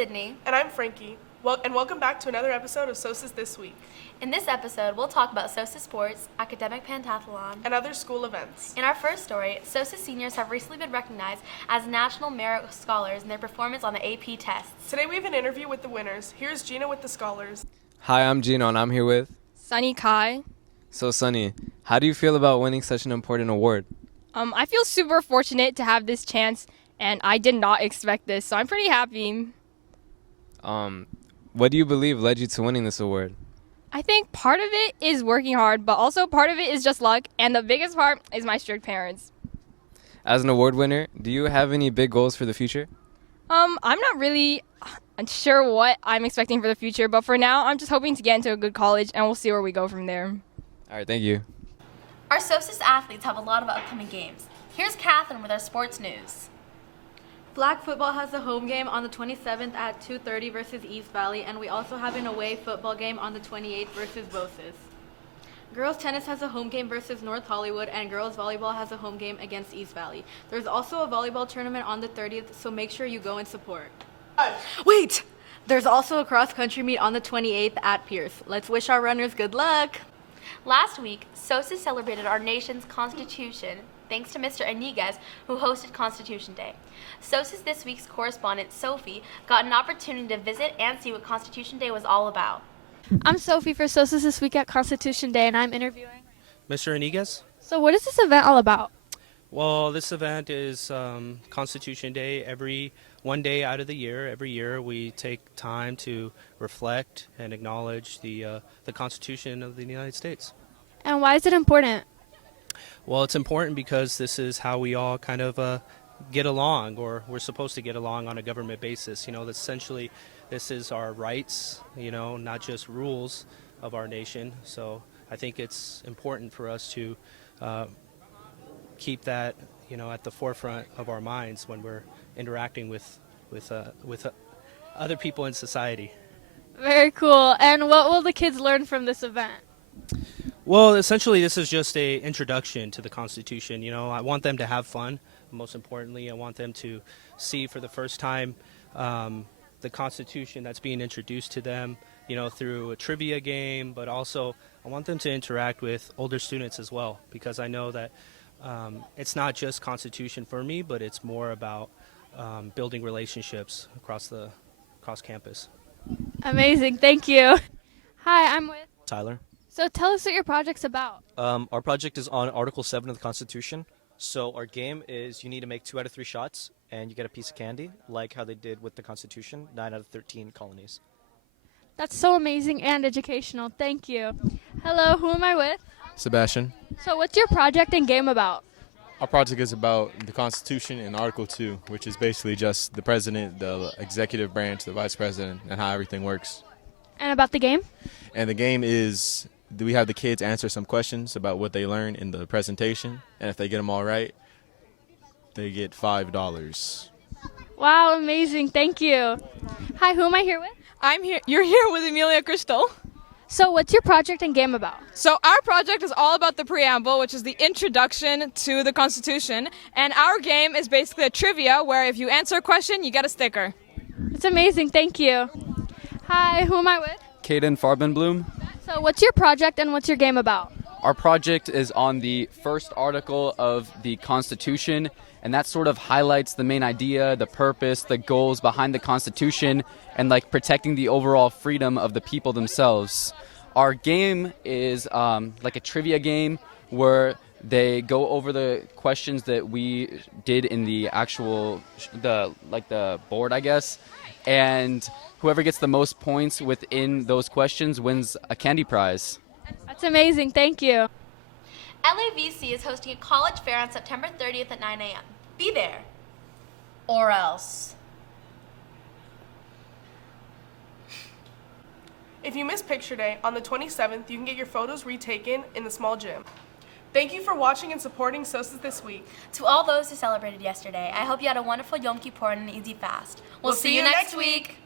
Sydney. And I'm Frankie. And welcome back to another episode of SOCES This Week. In this episode, we'll talk about SOCES sports, academic pentathlon, and other school events. In our first story, SOCES seniors have recently been recognized as National Merit Scholars in their performance on the AP tests. Today we have an interview with the winners. Here's Gina with the scholars. Hi, I'm Gino, and I'm here with Sunny Kai. So Sunny, how do you feel about winning such an important award? I feel super fortunate to have this chance, and I did not expect this, so I'm pretty happy. What do you believe led you to winning this award? I think part of it is working hard, but also part of it is just luck, and the biggest part is my strict parents. As an award winner, do you have any big goals for the future? I'm not really sure what I'm expecting for the future, but for now, I'm just hoping to get into a good college, and we'll see where we go from there. All right, thank you. Our SOCES athletes have a lot of upcoming games. Here's Catherine with our sports news. Flag football has a home game on the 27th at 2:30 versus East Valley, and we also have an away football game on the 28th versus SOCES. Girls tennis has a home game versus North Hollywood, and girls volleyball has a home game against East Valley. There's also a volleyball tournament on the 30th, so make sure you go and support. Wait! There's also a cross-country meet on the 28th at Pierce. Let's wish our runners good luck! Last week, SOCES celebrated our nation's Constitution thanks to Mr. Iniguez, who hosted Constitution Day. SOCES This Week's correspondent, Sophie, got an opportunity to visit and see what Constitution Day was all about. I'm Sophie for SOCES This Week at Constitution Day, and I'm interviewing Mr. Iniguez. So what is this event all about? Well, this event is Constitution Day. One day out of the year, every year, we take time to reflect and acknowledge the Constitution of the United States. And why is it important? Well, it's important because this is how we all kind of get along, or we're supposed to get along on a government basis. You know, essentially, this is our rights, you know, not just rules of our nation. So I think it's important for us to keep that, you know, at the forefront of our minds when we're interacting with other people in society. Very cool. And what will the kids learn from this event? Well, essentially, this is just a introduction to the Constitution. You know, I want them to have fun. Most importantly, I want them to see for the first time the Constitution that's being introduced to them, you know, through a trivia game, but also I want them to interact with older students as well, because I know that it's not just Constitution for me, but it's more about building relationships across campus. Amazing. Thank you. Hi, I'm with Tyler. So tell us what your project's about. Our project is on Article 7 of the Constitution. So our game is you need to make 2 out of 3 shots, and you get a piece of candy, like how they did with the Constitution, 9 out of 13 colonies. That's so amazing and educational. Thank you. Hello, who am I with? Sebastian. So what's your project and game about? Our project is about the Constitution and Article 2, which is basically just the president, the executive branch, the vice president, and how everything works. And about the game? And the game is we have the kids answer some questions about what they learned in the presentation, and if they get them all right, they get $5. Wow, amazing. Thank you. Hi, who am I here with? I'm here. You're here with Amelia Crystal. So what's your project and game about? So our project is all about the preamble, which is the introduction to the Constitution. And our game is basically a trivia where if you answer a question, you get a sticker. It's amazing. Thank you. Hi, who am I with? Caden Farbenbloom. So what's your project and what's your game about? Our project is on the first article of the Constitution, and that sort of highlights the main idea, the purpose, the goals behind the Constitution, and like protecting the overall freedom of the people themselves. Our game is like a trivia game where they go over the questions that we did in the actual the board, I guess, and whoever gets the most points within those questions wins a candy prize. That's amazing. Thank you. LAVC is hosting a college fair on September 30th at 9 a.m. Be there. Or else. If you miss Picture Day, on the 27th, you can get your photos retaken in the small gym. Thank you for watching and supporting SOCES This Week. To all those who celebrated yesterday, I hope you had a wonderful Yom Kippur and an easy fast. We'll see you next week.